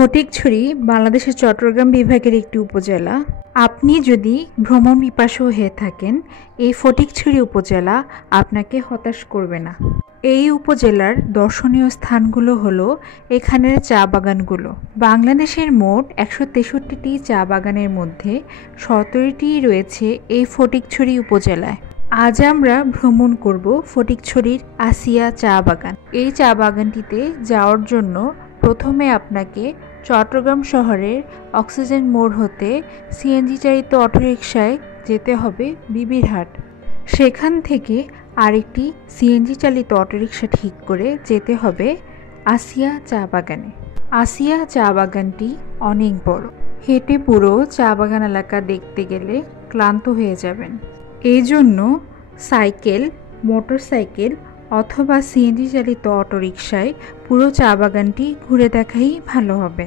ফটিকছড়ি বাংলাদেশের চট্টগ্রাম বিভাগের একটি উপজেলা। আপনি যদি ভ্রমণ পিপাসু হয়ে থাকেন, এই ফটিকছড়ি উপজেলা আপনাকে হতাশ করবে না। এই উপজেলার দর্শনীয় স্থানগুলো হলো এখানের চা বাগানগুলো। বাংলাদেশের মোট 163টি চা বাগানের মধ্যে 17টি রয়েছে এই ফটিকছড়ি উপজেলায়। আজ আমরা ভ্রমণ করব ফটিকছড়ির আসিয়া চা বাগান। এই চা বাগানটিতে যাওয়ার জন্য প্রথমে আপনাকে চট্টগ্রাম শহরের অক্সিজেন মোড় হতে সিএনজি চালিত অটোরিকশায় যেতে হবে বিবিরহাট। সেখান থেকে আরেকটি সিএনজি চালিত অটোরিকশা ঠিক করে যেতে হবে আসিয়া চা বাগানে। আসিয়া চা বাগানটি অনেক বড়। হেঁটে পুরো চা বাগান এলাকা দেখতে গেলে ক্লান্ত হয়ে যাবেন। এই জন্য সাইকেল, মোটরসাইকেল অথবা সিএনজি চালিত অটোরিকশায় পুরো চা বাগানটি ঘুরে দেখাই ভালো হবে।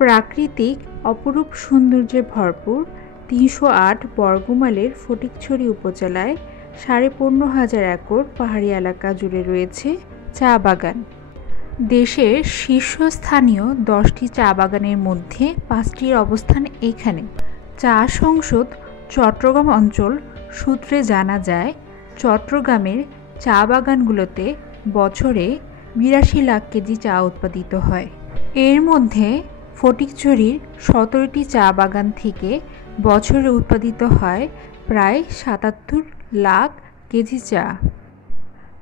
প্রাকৃতিক অপরূপ সৌন্দর্যে ভরপুর 308 বর্গমাইলের ফটিকছড়ি উপজেলায় 15,500 একর পাহাড়ি এলাকা জুড়ে রয়েছে চা বাগান। দেশের শীর্ষস্থানীয় 10টি চা বাগানের মধ্যে 5টির অবস্থান এখানে। চা সংসদ চট্টগ্রাম অঞ্চল সূত্রে জানা যায়, চট্টগ্রামের চা বাগানগুলোতে বছরে 82 লাখ কেজি চা উৎপাদিত হয়। এর মধ্যে ফটিকছড়ির 17টি চা বাগান থেকে বছরে উৎপাদিত হয় প্রায় 77 লাখ কেজি চা।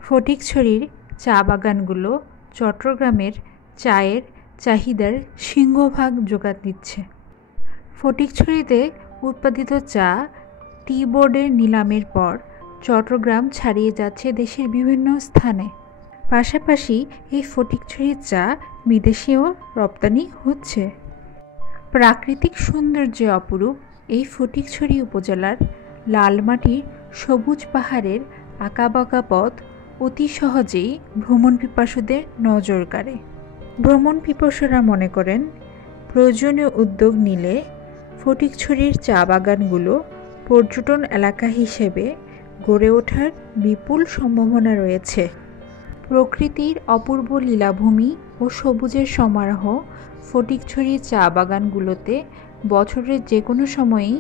ফটিকছড়ির চা বাগানগুলো চট্টগ্রামের চায়ের চাহিদার সিংহভাগ যোগান দিচ্ছে। ফটিকছড়িতে উৎপাদিত চা টি বোর্ডের নিলামের পর চট্টগ্রাম ছাড়িয়ে যাচ্ছে দেশের বিভিন্ন স্থানে। পাশাপাশি এই ফটিকছড়ির চা বিদেশেও রপ্তানি হচ্ছে। প্রাকৃতিক সৌন্দর্যে অপরূপ এই ফটিকছড়ি উপজেলার লালমাটির সবুজ পাহাড়ের আঁকাবাঁকা পথ অতি সহজেই ভ্রমণ পিপাসুদের নজর কাড়ে। ভ্রমণ পিপাসুরা মনে করেন, প্রয়োজনীয় উদ্যোগ নিলে ফটিকছড়ির চা বাগানগুলো পর্যটন এলাকা হিসেবে গড়ে ওঠার বিপুল সম্ভাবনা রয়েছে। প্রকৃতির অপূর্ব লীলাভূমি ও সবুজের সমারোহ ফটিকছড়ির চা বাগানগুলোতে বছরের যে কোনো সময়েই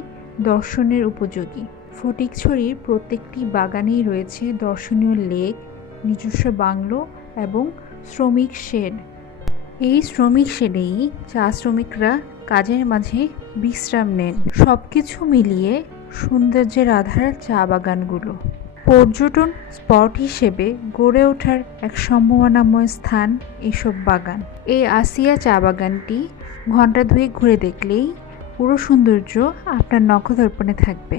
দর্শনের উপযোগী। ফটিকছড়ির প্রত্যেকটি বাগানেই রয়েছে দর্শনীয় লেক, নিজস্ব বাংলো এবং শ্রমিক শেড। এই শ্রমিক শেডেই চা শ্রমিকরা কাজের মাঝে বিশ্রাম নেন। সবকিছু মিলিয়ে সৌন্দর্যের আধার চা বাগানগুলো। পর্যটন স্পট হিসেবে গড়ে ওঠার এক সম্ভাবনাময় স্থান এসব বাগান। এই আসিয়া চা বাগানটি ঘণ্টা 2 ঘুরে দেখলেই পুরো সৌন্দর্য আপনার নখদর্পণে থাকবে।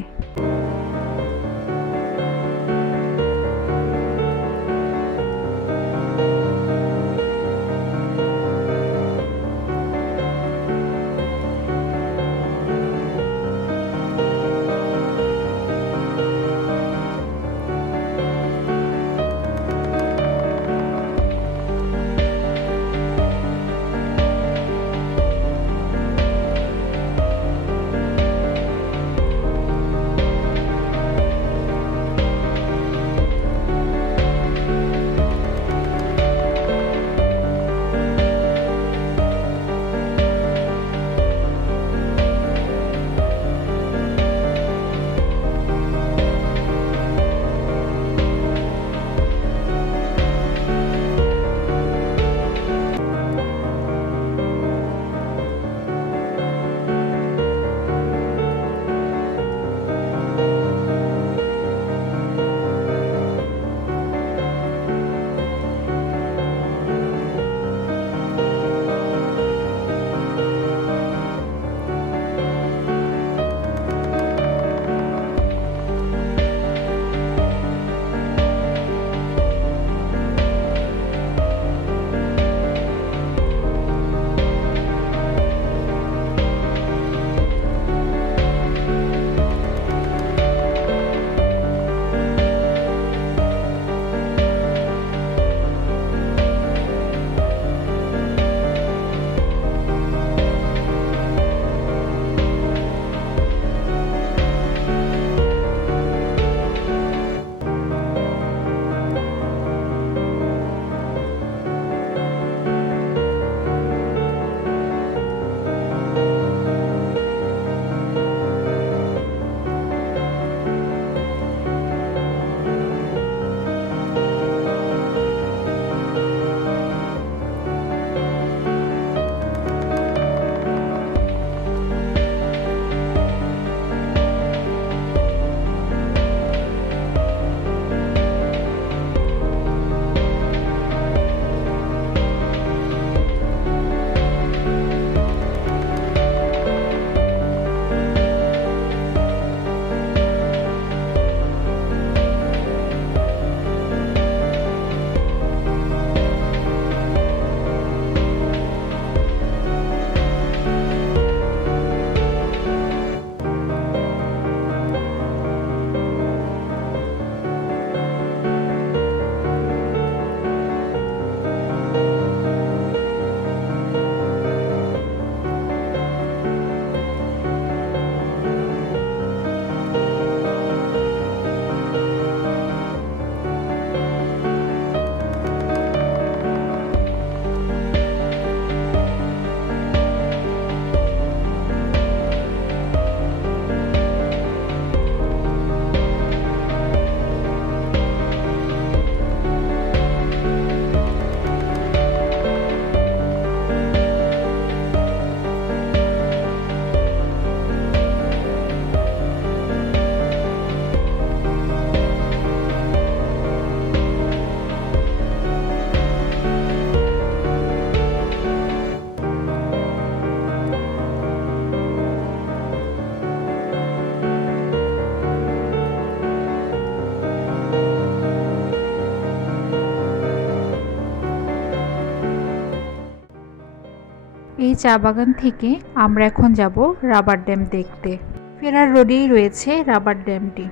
এই চা বাগান থেকে আমরা এখন যাব রাবার ড্যাম দেখতে। ফেরার রোডেই রয়েছে রাবার ড্যামটি।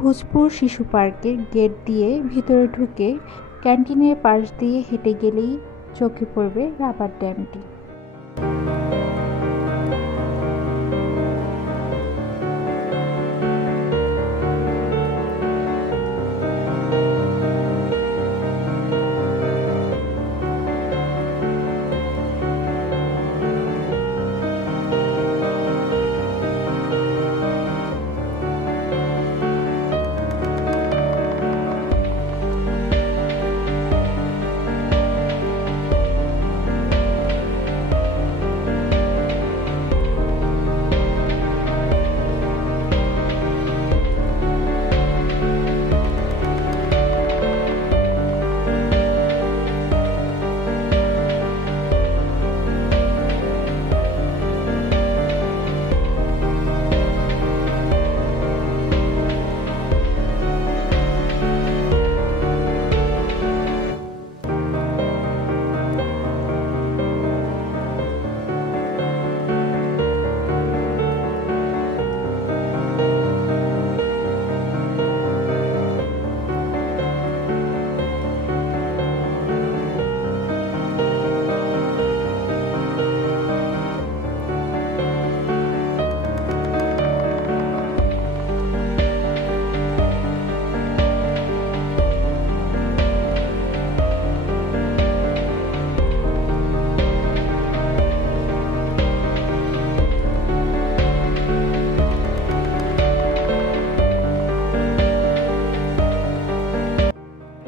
ভোজপুর শিশু পার্কের গেট দিয়ে ভিতরে ঢুকে ক্যান্টিনের পাশ দিয়ে হেঁটে গেলেই চোখে পড়বে রাবার ড্যামটি।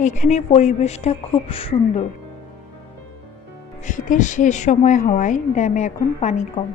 এখানে পরিবেশটা খুব সুন্দর। শীতের শেষ সময় হওয়ায় ড্যামে এখন পানি কম।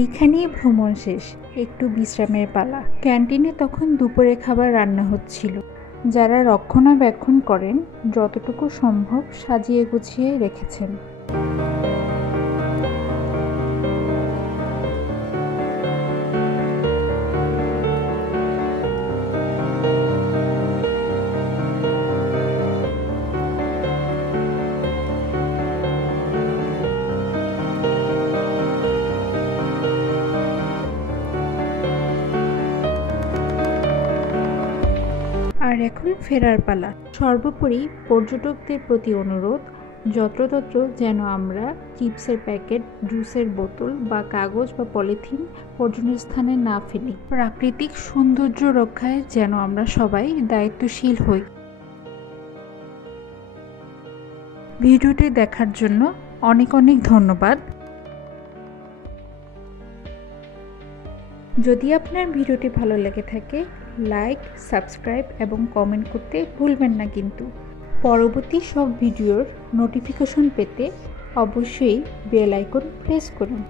এইখানেই ভ্রমণ শেষ, একটু বিশ্রামের পালা। ক্যান্টিনে তখন দুপুরে খাবার রান্না হচ্ছিল। যারা রক্ষণাবেক্ষণ করেন যতটুকু সম্ভব সাজিয়ে গুছিয়ে রেখেছেন। আর এখন ফেরার পালা। সর্বোপরি পর্যটকদের প্রতি অনুরোধ, যত্রতত্র যেন আমরা চিপসের প্যাকেট, জুসের বোতল বা কাগজ বা পলিথিন পর্যটন স্থানে না ফেলি। প্রাকৃতিক সৌন্দর্য রক্ষায় যেন আমরা সবাই দায়িত্বশীল হই। ভিডিওটি দেখার জন্য অনেক অনেক ধন্যবাদ। যদি আপনার ভিডিওটি ভালো লেগে থাকে, লাইক, সাবস্ক্রাইব এবং কমেন্ট করতে ভুলবেন না কিন্তু। পরবর্তী সব ভিডিওর নোটিফিকেশন পেতে অবশ্যই বেল আইকন প্রেস করুন।